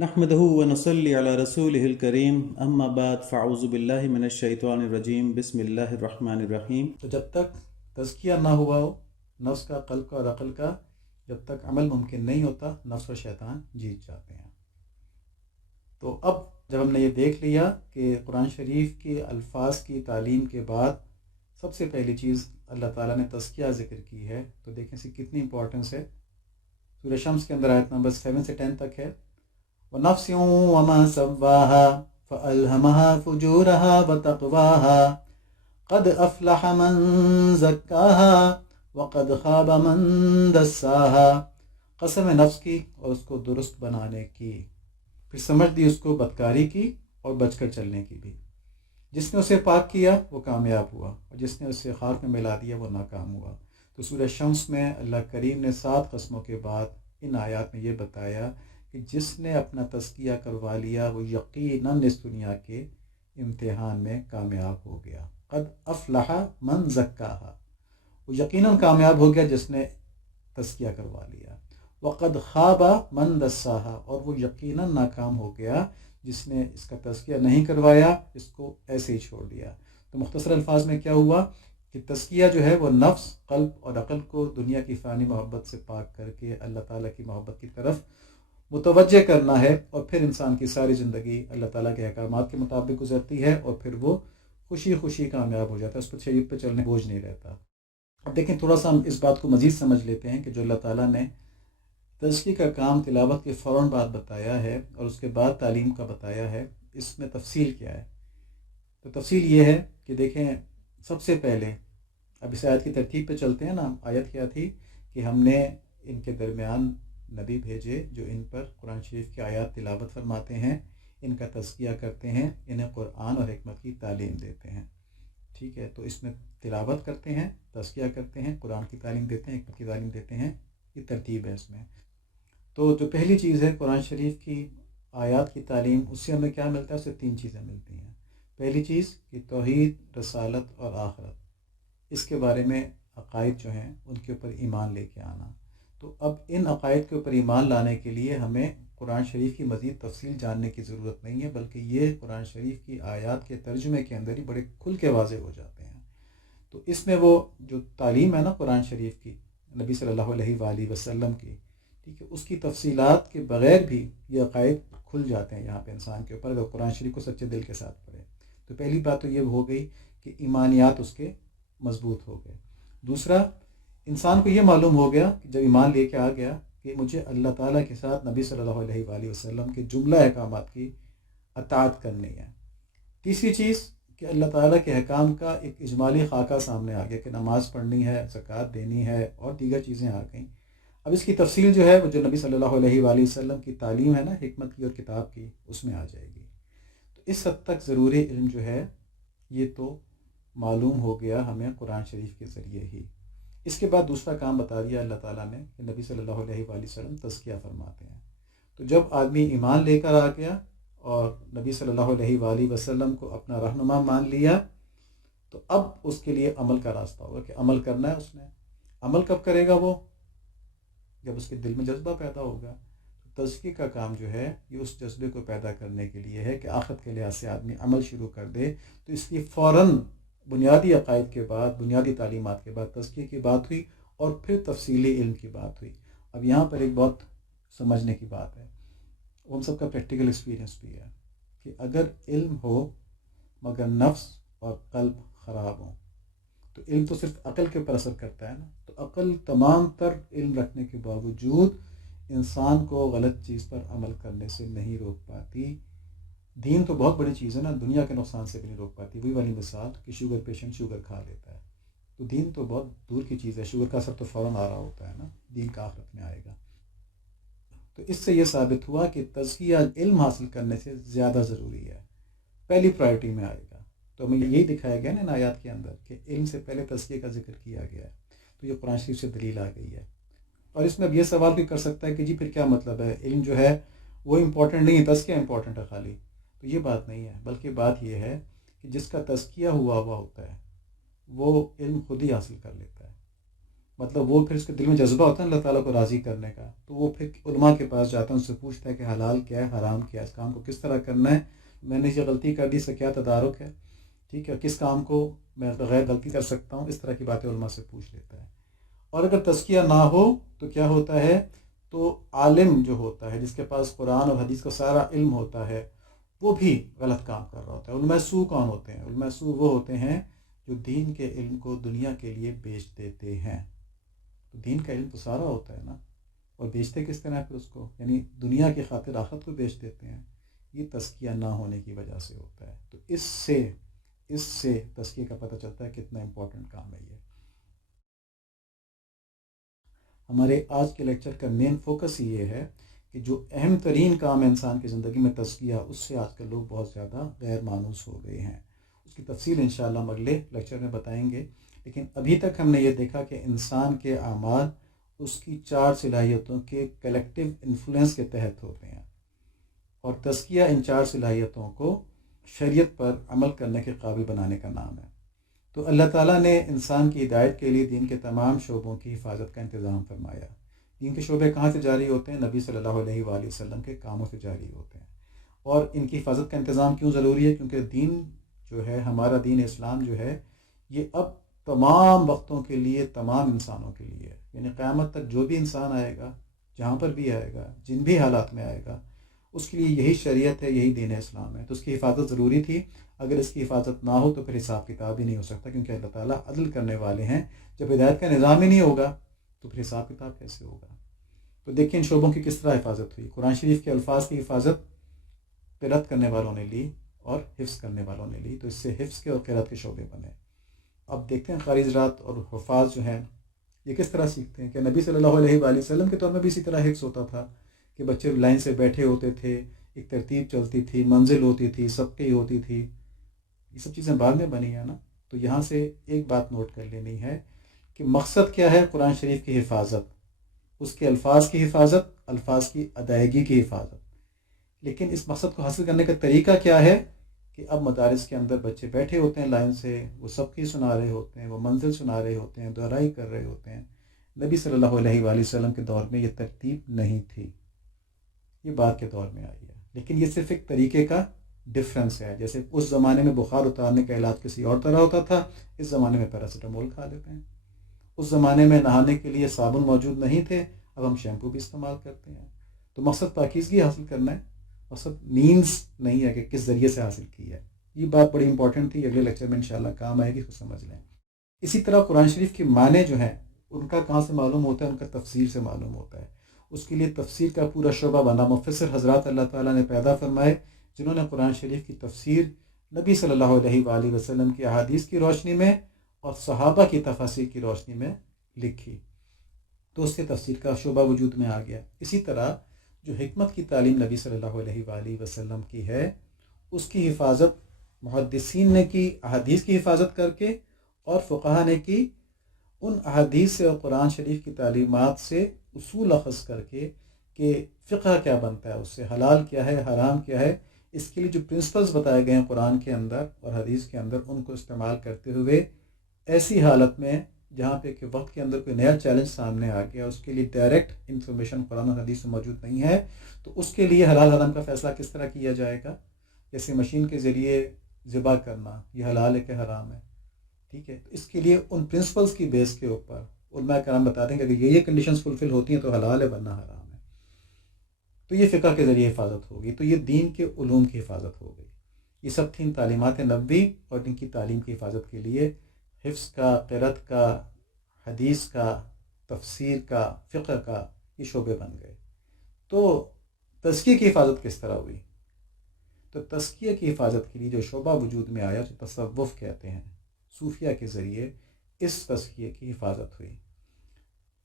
نحمده ونصلي على رسوله الكريم اما بعد فاعوذ بالله من الشیطان الرجیم بسم اللہ الرحمن الرحیم۔ تو جب تک تزکیہ نہ ہوا ہو نفس کا، قلب کا اور عقل کا، جب تک عمل ممکن نہیں ہوتا، نفس و شیطان جیت جاتے ہیں۔ تو اب جب ہم نے یہ دیکھ لیا کہ قرآن شریف کے الفاظ کی تعلیم کے بعد سب سے پہلی چیز اللہ تعالیٰ نے تزکیہ ذکر کی ہے، تو دیکھیں سے کتنی امپورٹنس ہے۔ سورہ شمس کے اندر آیت نمبر 7 سے 10 تک ہے، وَنَفْسٍ وَمَا سَوَّاهَا فَأَلْهَمَهَا فُجُورَهَا وَتَقْوَاهَا قَدْ أَفْلَحَ مَنْ زَكَّاهَا وَقَدْ خَابَ مَنْ دَسَّاهَا۔ قسم نفس کی اور اس کو درست بنانے کی، پھر سمجھ دی اس کو بدکاری کی اور بچ کر چلنے کی بھی۔ جس نے اسے پاک کیا وہ کامیاب ہوا، اور جس نے اسے خاک میں ملا دیا وہ ناکام ہوا۔ تو سورہ شمس میں اللہ کریم نے 7 قسموں کے بعد ان آیات میں یہ بتایا کہ جس نے اپنا تزکیہ کروا لیا وہ یقیناً اس دنیا کے امتحان میں کامیاب ہو گیا۔ قد افلح من زکاہا، وہ یقیناً کامیاب ہو گیا جس نے تزکیہ کروا لیا۔ وقد خاب من دساہا، اور وہ یقیناً ناکام ہو گیا جس نے اس کا تزکیہ نہیں کروایا، اس کو ایسے ہی چھوڑ دیا۔ تو مختصر الفاظ میں کیا ہوا کہ تزکیہ جو ہے وہ نفس، قلب اور عقل کو دنیا کی فانی محبت سے پاک کر کے اللہ تعالیٰ کی محبت کی طرف متوجہ کرنا ہے، اور پھر انسان کی ساری زندگی اللہ تعالیٰ کے احکامات کے مطابق گزرتی ہے، اور پھر وہ خوشی خوشی کامیاب ہو جاتا ہے، اس پر شریعت پہ چلنے بوجھ نہیں رہتا۔ اب دیکھیں تھوڑا سا ہم اس بات کو مزید سمجھ لیتے ہیں کہ جو اللہ تعالیٰ نے تزکیہ کا کام تلاوت کے فوراً بعد بتایا ہے اور اس کے بعد تعلیم کا بتایا ہے، اس میں تفصیل کیا ہے۔ تو تفصیل یہ ہے کہ دیکھیں سب سے پہلے، اب اس آیت کی ترتیب پہ چلتے ہیں نا، آیت کیا تھی کہ ہم نے ان کے درمیان نبی بھیجے جو ان پر قرآن شریف کی آیات تلاوت فرماتے ہیں، ان کا تزکیہ کرتے ہیں، انہیں قرآن اور حکمت کی تعلیم دیتے ہیں۔ ٹھیک ہے، تو اس میں تلاوت کرتے ہیں، تزکیہ کرتے ہیں، قرآن کی تعلیم دیتے ہیں، حکمت کی تعلیم دیتے ہیں، یہ ترتیب ہے اس میں۔ تو جو پہلی چیز ہے قرآن شریف کی آیات کی تعلیم، اس سے ہمیں کیا ملتا ہے؟ اس سے 3 چیزیں ملتی ہیں۔ پہلی چیز کہ توحید، رسالت اور آخرت، اس کے بارے میں عقائد جو ہیں ان کے اوپر ایمان لے کے آنا۔ تو اب ان عقائد کے اوپر ایمان لانے کے لیے ہمیں قرآن شریف کی مزید تفصیل جاننے کی ضرورت نہیں ہے، بلکہ یہ قرآن شریف کی آیات کے ترجمے کے اندر ہی بڑے کھل کے واضح ہو جاتے ہیں۔ تو اس میں وہ جو تعلیم ہے نا قرآن شریف کی، نبی صلی اللہ علیہ وآلہ وسلم کی، ٹھیک ہے، اس کی تفصیلات کے بغیر بھی یہ عقائد کھل جاتے ہیں یہاں پہ انسان کے اوپر، اگر قرآن شریف کو سچے دل کے ساتھ پڑھے۔ تو پہلی بات تو یہ ہو گئی کہ ایمانیات اس کے مضبوط ہو گئے۔ دوسرا، انسان کو یہ معلوم ہو گیا کہ جب ایمان لے کے آ گیا کہ مجھے اللہ تعالیٰ کے ساتھ نبی صلی اللہ علیہ وآلہ وسلم کے جملہ احکامات کی اطاعت کرنی ہے۔ تیسری چیز کہ اللہ تعالیٰ کے احکام کا ایک اجمالی خاکہ سامنے آ گیا کہ نماز پڑھنی ہے، زکوٰۃ دینی ہے اور دیگر چیزیں آ گئیں۔ اب اس کی تفصیل جو ہے وہ جو نبی صلی اللہ علیہ وآلہ وسلم کی تعلیم ہے نا حکمت کی اور کتاب کی، اس میں آ جائے گی۔ تو اس حد تک ضروری علم جو ہے یہ تو معلوم ہو گیا ہمیں قرآن شریف کے ذریعے ہی۔ اس کے بعد دوسرا کام بتا دیا اللہ تعالیٰ نے کہ نبی صلی اللہ علیہ وآلہ وسلم تزکیہ فرماتے ہیں۔ تو جب آدمی ایمان لے کر آ گیا اور نبی صلی اللہ علیہ وآلہ وسلم کو اپنا رہنما مان لیا، تو اب اس کے لیے عمل کا راستہ ہوگا کہ عمل کرنا ہے اس نے۔ عمل کب کرے گا وہ؟ جب اس کے دل میں جذبہ پیدا ہوگا۔ تو تزکیہ کا کام جو ہے یہ اس جذبے کو پیدا کرنے کے لیے ہے کہ آخرت کے لحاظ سے آدمی عمل شروع کر دے۔ تو اس کی فوراً بنیادی عقائد کے بعد، بنیادی تعلیمات کے بعد تزکیہ کی بات ہوئی، اور پھر تفصیلی علم کی بات ہوئی۔ اب یہاں پر ایک بہت سمجھنے کی بات ہے، ہم سب کا پریکٹیکل ایکسپیرینس بھی ہے کہ اگر علم ہو مگر نفس اور قلب خراب ہوں، تو علم تو صرف عقل کے اوپر اثر کرتا ہے نا، تو عقل تمام تر علم رکھنے کے باوجود انسان کو غلط چیز پر عمل کرنے سے نہیں روک پاتی۔ دین تو بہت بڑی چیز ہے نا، دنیا کے نقصان سے بھی نہیں روک پاتی۔ وہی والی مثال کہ شوگر پیشنٹ شوگر کھا لیتا ہے، تو دین تو بہت دور کی چیز ہے، شوگر کا اثر تو فوراً آ رہا ہوتا ہے نا، دین کا آخرت میں آئے گا۔ تو اس سے یہ ثابت ہوا کہ تزکیہ علم حاصل کرنے سے زیادہ ضروری ہے، پہلی پرائرٹی میں آئے گا۔ تو ہمیں یہی دکھایا گیا نا ان آیات کے اندر کہ علم سے پہلے تزکیہ کا ذکر کیا گیا ہے، تو یہ قرآن شریف سے دلیل آ گئی ہے۔ اور اس میں اب یہ سوال بھی کر سکتا ہے کہ جی پھر کیا مطلب ہے، علم جو ہے وہ امپورٹنٹ نہیں ہے، تزکیہ امپورٹنٹ ہے خالی؟ تو یہ بات نہیں ہے، بلکہ بات یہ ہے کہ جس کا تزکیہ ہوا ہوتا ہے وہ علم خود ہی حاصل کر لیتا ہے۔ مطلب وہ پھر اس کے دل میں جذبہ ہوتا ہے اللہ تعالیٰ کو راضی کرنے کا، تو وہ پھر علماء کے پاس جاتا ہے، ان سے پوچھتا ہے کہ حلال کیا ہے، حرام کیا ہے، اس کام کو کس طرح کرنا ہے، میں نے یہ غلطی کر دی، اس سے کیا تدارک ہے، ٹھیک ہے، کس کام کو میں بغیر غلطی کر سکتا ہوں، اس طرح کی باتیں علماء سے پوچھ لیتا ہے۔ اور اگر تزکیہ نہ ہو تو کیا ہوتا ہے، تو عالم جو ہوتا ہے جس کے پاس قرآن اور حدیث کا سارا علم ہوتا ہے وہ بھی غلط کام کر رہا ہوتا ہے۔ علماء سو کون ہوتے ہیں؟ علماء سو وہ ہوتے ہیں جو دین کے علم کو دنیا کے لیے بیچ دیتے ہیں۔ تو دین کا علم تو سارا ہوتا ہے نا، اور بیچتے کس طرح پھر اس کو، یعنی دنیا کی خاطر آخرت کو بیچ دیتے ہیں۔ یہ تزکیہ نہ ہونے کی وجہ سے ہوتا ہے۔ تو اس سے تزکیہ کا پتہ چلتا ہے کتنا امپورٹنٹ کام ہے یہ۔ ہمارے آج کے لیکچر کا مین فوکس یہ ہے کہ جو اہم ترین کام ہے انسان کی زندگی میں تزکیہ، اس سے آج کل لوگ بہت زیادہ غیر مانوس ہو گئے ہیں۔ اس کی تفصیل انشاءاللہ ہم اگلے لیکچر میں بتائیں گے، لیکن ابھی تک ہم نے یہ دیکھا کہ انسان کے اعمال اس کی 4 صلاحیتوں کے کلیکٹیو انفلوئنس کے تحت ہوتے ہیں، اور تزکیہ ان 4 صلاحیتوں کو شریعت پر عمل کرنے کے قابل بنانے کا نام ہے۔ تو اللہ تعالیٰ نے انسان کی ہدایت کے لیے دین کے تمام شعبوں کی حفاظت کا انتظام فرمایا۔ دین کے شعبے کہاں سے جاری ہوتے ہیں؟ نبی صلی اللہ علیہ وآلہ وسلم کے کاموں سے جاری ہوتے ہیں۔ اور ان کی حفاظت کا انتظام کیوں ضروری ہے؟ کیونکہ دین جو ہے، ہمارا دین اسلام جو ہے، یہ اب تمام وقتوں کے لیے، تمام انسانوں کے لیے، یعنی قیامت تک جو بھی انسان آئے گا، جہاں پر بھی آئے گا، جن بھی حالات میں آئے گا، اس کے لیے یہی شریعت ہے، یہی دین اسلام ہے۔ تو اس کی حفاظت ضروری تھی۔ اگر اس کی حفاظت نہ ہو تو پھر حساب کتاب ہی نہیں ہو سکتا، کیونکہ اللہ تعالیٰ عدل کرنے والے ہیں۔ جب ہدایت کا نظام ہی نہیں ہوگا تو پھر حساب کتاب کیسے ہوگا؟ تو دیکھیں ان شعبوں کی کس طرح حفاظت ہوئی۔ قرآن شریف کے الفاظ کی حفاظت قرأت کرنے والوں نے لی اور حفظ کرنے والوں نے لی، تو اس سے حفظ کے اور قرأت کے شعبے بنے۔ اب دیکھتے ہیں قاری حضرات اور حفاظ جو ہیں یہ کس طرح سیکھتے ہیں۔ کہ نبی صلی اللہ علیہ وآلہ وسلم کے دور میں بھی اسی طرح حفظ ہوتا تھا کہ بچے لائن سے بیٹھے ہوتے تھے، ایک ترتیب چلتی تھی، منزل ہوتی تھی، سبقی ہوتی تھی۔ یہ سب چیزیں بعد میں بنی ہیں نا۔ تو یہاں سے ایک بات نوٹ کر لینی ہے کہ مقصد کیا ہے قرآن شریف کی حفاظت، اس کے الفاظ کی حفاظت، الفاظ کی ادائیگی کی حفاظت۔ لیکن اس مقصد کو حاصل کرنے کا طریقہ کیا ہے؟ کہ اب مدارس کے اندر بچے بیٹھے ہوتے ہیں لائن سے، وہ سبقی سنا رہے ہوتے ہیں، وہ منزل سنا رہے ہوتے ہیں، دہرائی کر رہے ہوتے ہیں۔ نبی صلی اللہ علیہ وآلہ وسلم کے دور میں یہ ترتیب نہیں تھی، یہ بعد کے دور میں آئی ہے۔ لیکن یہ صرف ایک طریقے کا ڈفرینس ہے۔ جیسے اس زمانے میں بخار اتارنے کا علاج کسی اور طرح ہوتا تھا، اس زمانے میں پیراسیٹامول کھا لیتے ہیں۔ اس زمانے میں نہانے کے لیے صابن موجود نہیں تھے، اب ہم شیمپو بھی استعمال کرتے ہیں۔ تو مقصد پاکیزگی حاصل کرنا ہے، مقصد مینز نہیں ہے کہ کس ذریعے سے حاصل کی ہے۔ یہ بات بڑی امپورٹنٹ تھی، اگلے لیکچر میں انشاءاللہ کام آئے گی، اس کو سمجھ لیں۔ اسی طرح قرآن شریف کی معنی جو ہیں ان کا کہاں سے معلوم ہوتا ہے؟ ان کا تفسیر سے معلوم ہوتا ہے۔ اس کے لیے تفسیر کا پورا شعبہ بنا، مفسر حضرات اللہ تعالیٰ نے پیدا فرمائے جنہوں نے قرآن شریف کی تفسیر نبی صلی اللہ علیہ وآلہ وسلم کی احادیث کی روشنی میں اور صحابہ کی تفاسیر کی روشنی میں لکھی، تو اس سے تفسیر کا شعبہ وجود میں آ گیا۔ اسی طرح جو حکمت کی تعلیم نبی صلی اللہ علیہ وآلہ وسلم کی ہے، اس کی حفاظت محدثین نے کی احادیث کی حفاظت کر کے، اور فقہا نے کی ان احادیث سے اور قرآن شریف کی تعلیمات سے اصول اخذ کر کے کہ فقہ کیا بنتا ہے، اس سے حلال کیا ہے، حرام کیا ہے۔ اس کے لیے جو پرنسپلز بتائے گئے ہیں قرآن کے اندر اور حدیث کے اندر، ان کو استعمال کرتے ہوئے ایسی حالت میں جہاں پہ کہ وقت کے اندر کوئی نیا چیلنج سامنے آ گیا، اس کے لیے ڈائریکٹ انفارمیشن قرآن اور حدیث میں موجود نہیں ہے، تو اس کے لیے حلال حرام کا فیصلہ کس طرح کیا جائے گا۔ جیسے مشین کے ذریعے ذبح کرنا، یہ حلال ہے کہ حرام ہے، ٹھیک ہے۔ تو اس کے لیے ان پرنسپلز کی بیس کے اوپر علماء کرام بتا دیں کہ اگر یہ کنڈیشنز فلفل ہوتی ہیں تو حلال ہے ورنہ حرام ہے، تو یہ فقہ کے ذریعے حفاظت ہوگی۔ تو یہ دین کے علوم کی حفاظت ہو گئی۔ یہ سب تھیں تعلیمات نبوی، اور ان کی تعلیم کی حفاظت کے لیے حفظ کا، قرأت کا، حدیث کا، تفسیر کا، فقہ کا یہ شعبے بن گئے۔ تو تزکیہ کی حفاظت کس طرح ہوئی؟ تو تزکیہ کی حفاظت کے لیے جو شعبہ وجود میں آیا، جو تصوف کہتے ہیں، صوفیہ کے ذریعے اس تزکیہ کی حفاظت ہوئی۔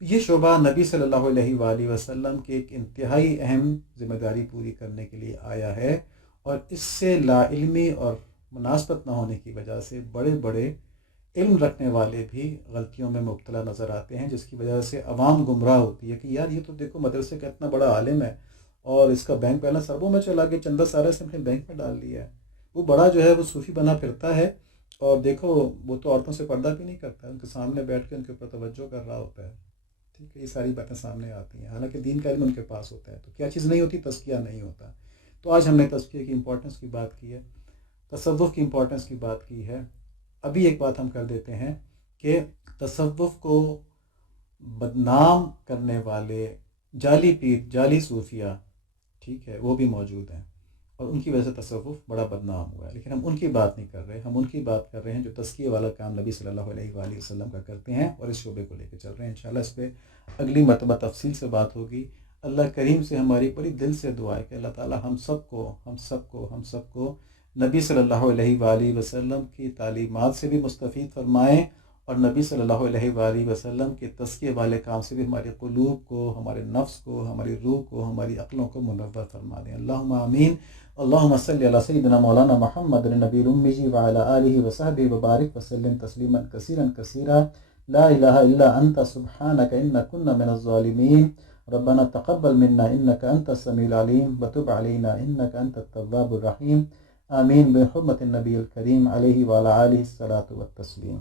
یہ شعبہ نبی صلی اللہ علیہ وآلہ وسلم کی ایک انتہائی اہم ذمہ داری پوری کرنے کے لیے آیا ہے، اور اس سے لا علمی اور مناسبت نہ ہونے کی وجہ سے بڑے بڑے علم رکھنے والے بھی غلطیوں میں مبتلا نظر آتے ہیں، جس کی وجہ سے عوام گمراہ ہوتی ہے کہ یار یہ تو دیکھو مدرسے کا اتنا بڑا عالم ہے اور اس کا بینک بیلنس اربوں میں چلا گیا، چندہ سارا اس نے اپنے بینک میں ڈال لیا ہے، وہ بڑا جو ہے وہ صوفی بنا پھرتا ہے اور دیکھو وہ تو عورتوں سے پردہ بھی نہیں کرتا، ان کے سامنے بیٹھ کے ان کے اوپر توجہ کر رہا ہوتا ہے، ٹھیک ہے، یہ ساری باتیں سامنے آتی ہیں، حالانکہ دین کا علم ان کے پاس ہوتا ہے، تو کیا چیز نہیں ہوتی؟ تزکیہ نہیں ہوتا۔ تو آج ہم نے تزکیہ کی امپورٹنس کی بات کی ہے، تصوف کی امپورٹنس کی بات کی ہے۔ ابھی ایک بات ہم کر دیتے ہیں کہ تصوف کو بدنام کرنے والے جعلی پیر، جعلی صوفیہ، ٹھیک ہے، وہ بھی موجود ہیں، اور ان کی وجہ سے تصوف بڑا بدنام ہوا ہے، لیکن ہم ان کی بات نہیں کر رہے، ہم ان کی بات کر رہے ہیں جو تزکیہ والا کام نبی صلی اللہ علیہ وآلہ وسلم کا کرتے ہیں اور اس شعبے کو لے کے چل رہے ہیں۔ انشاءاللہ اس پہ اگلی مرتبہ تفصیل سے بات ہوگی۔ اللہ کریم سے ہماری بڑی دل سے دعا ہے کہ اللہ تعالی ہم سب کو نبی صلی اللہ علیہ وآلہ وسلم کی تعلیمات سے بھی مستفید فرمائیں، اور نبی صلی اللہ علیہ وآلہ وسلم کے تزکیے والے کام سے بھی ہمارے قلوب کو، ہمارے نفس کو، ہماری روح کو، ہماری عقلوں کو منور فرما دیں۔ اللہم آمین۔ اللہم صلی علی سیدنا مولانا محمد النبی الأمی وعلی آلہ وصحبہ وبارک وسلم تسلیما کثیرا کثیرا۔ لا الہ الا انت سبحانک انا کنا من الظالمین۔ ربنا تقبل منا انک انت السمیع العلیم وتب علینا انک انت التواب الرحیم۔ آمین بحرمت النبی الکریم علیہ وعلی آلہ الصلاۃ والتسلیم۔